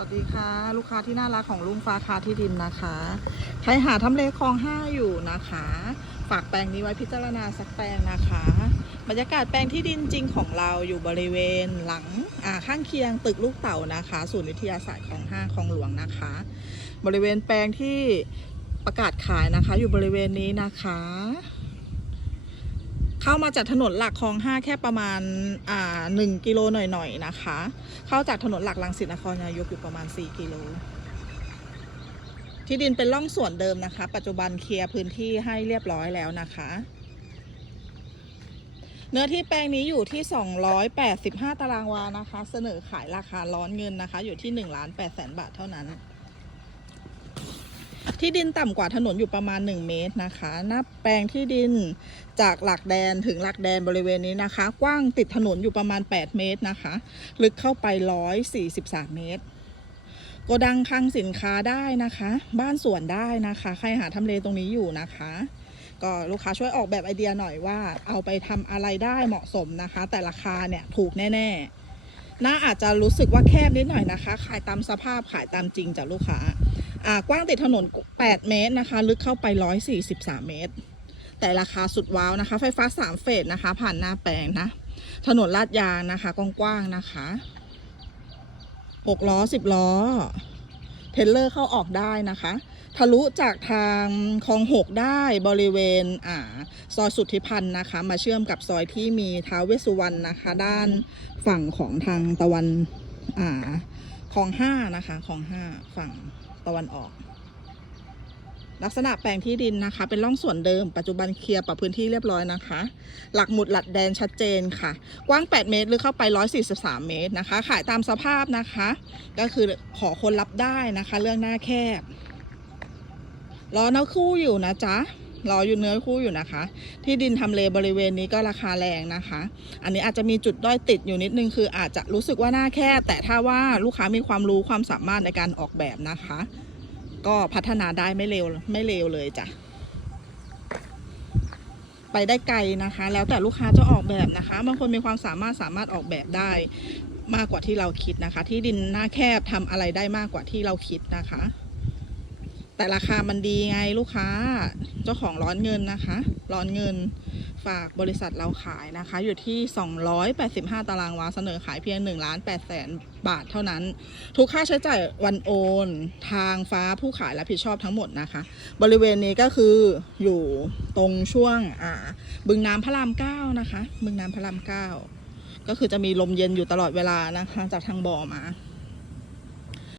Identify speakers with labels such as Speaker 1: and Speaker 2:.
Speaker 1: สวัสดีค่ะ ลูกค้าที่น่ารักของลุงฟ้าคาที่ดินนะคะ ใครหาทำเลคลองห้าอยู่นะคะ ฝากแปลงนี้ไว้พิจารณาสักแปลงนะคะ บรรยากาศแปลงที่ดินจริงของเราอยู่บริเวณหลังข้างเคียงตึกลูกเต่านะคะ ศูนย์วิทยาศาสตร์ของห้าของหลวงนะคะ บริเวณแปลงที่ประกาศขายนะคะ อยู่บริเวณนี้นะคะ เข้ามาจากถนนหลักคลองห้าแค่ประมาณอ่าหนึ่งกิโลหน่อยๆนะคะ เข้าจากถนนหลักลังสิตนครนายกอยู่ประมาณ 4 กิโล ที่ดินเป็นร่องส่วนเดิมนะคะ ปัจจุบันเคลียร์พื้นที่ให้เรียบร้อยแล้วนะคะเนื้อที่แปลงนี้อยู่ที่ 285 ตารางวานะคะ เสนอขายราคาร้อนเงินนะคะ อยู่ที่1ล้าน8แสนบาทเท่านั้น ที่ดินต่ำกว่าถนนอยู่ประมาณ 1 เมตรนะคะน้าแปลงที่ดินจากหลักแดนถึงหลักแดนบริเวณนี้นะคะ กว้างติดถนนอยู่ประมาณ 8 เมตรนะคะ ลึกเข้าไป 143 เมตรโกดังคลังสินค้าได้นะคะ บ้านสวนได้นะคะ ใครหาทำเลตรงนี้อยู่นะคะ ก็ลูกค้าช่วยออกแบบไอเดียหน่อยว่าเอาไปทำอะไรได้เหมาะสมนะคะ แต่ราคาเนี่ยถูกแน่ ๆ น่าอาจจะรู้สึกว่าแคบนิดหน่อยนะคะ ขายตามสภาพขายตามจริงจากลูกค้า กว้างติดถนน 8 เมตรนะคะ ลึกเข้าไป 143 เมตร แต่ราคาสุดว้าวนะคะ ไฟฟ้า 3 เฟสนะคะ ผ่านหน้าแปลงนะ ถนนลาดยางนะคะ กว้างๆนะคะ 6 ล้อ 10 ล้อ เทเลอร์เข้าออกได้นะคะ ทะลุจากทางคลองหกได้บริเวณอ่าซอยสุทธิพันธ์นะคะ มาเชื่อมกับซอยที่มีท้าวเวสสุวรรณนะคะ ด้านฝั่งของทางตะวันอ่าคลองห้านะคะคลองห้าฝั่ง ตะวันออก ลักษณะแปลงที่ดินนะคะ เป็นร่องส่วนเดิมปัจจุบันเคลียร์ปรับพื้นที่เรียบร้อยนะคะ หลักหมุดหลัดแดนชัดเจนค่ะ กว้าง 8 เมตรลึกเข้าไป 143 เมตรนะคะ ขายตามสภาพนะคะ ก็คือขอคนรับได้นะคะ เรื่องหน้าแคบรอเนื้อคู่อยู่นะจ๊ะรออยู่เนื้อคู่อยู่นะคะ ที่ดินทำเลบริเวณนี้ก็ราคาแรงนะคะ อันนี้อาจจะมีจุดด้อยติดอยู่นิดนึงคืออาจจะรู้สึกว่าหน้าแคบแต่ถ้าว่าลูกค้ามีความรู้ความสามารถในการออกแบบนะคะ ก็พัฒนาได้ไม่เร็วไม่เร็วเลยจ้ะ ไปได้ไกลนะคะ แล้วแต่ลูกค้าจะออกแบบนะคะ บางคนมีความสามารถสามารถออกแบบได้มากกว่าที่เราคิดนะคะ ที่ดินหน้าแคบทำอะไรได้มากกว่าที่เราคิดนะคะ แต่ราคามันดีไงลูกค้า เจ้าของร้อนเงินนะคะ ร้อนเงินฝากบริษัทเราขายนะคะ อยู่ที่ 285 ตารางวาเสนอขายเพียง1ล้าน8แสนบาทเท่านั้น ทุกค่าใช้จ่ายวันโอน ทางฟ้าผู้ขายรับผิดชอบทั้งหมดนะคะ บริเวณนี้ก็คืออยู่ตรงช่วงอ่าบึงน้ำพระรามเก้านะคะ บึงน้ำพระรามเก้าก็คือจะมีลมเย็นอยู่ตลอดเวลานะคะ จากทางบ่อมา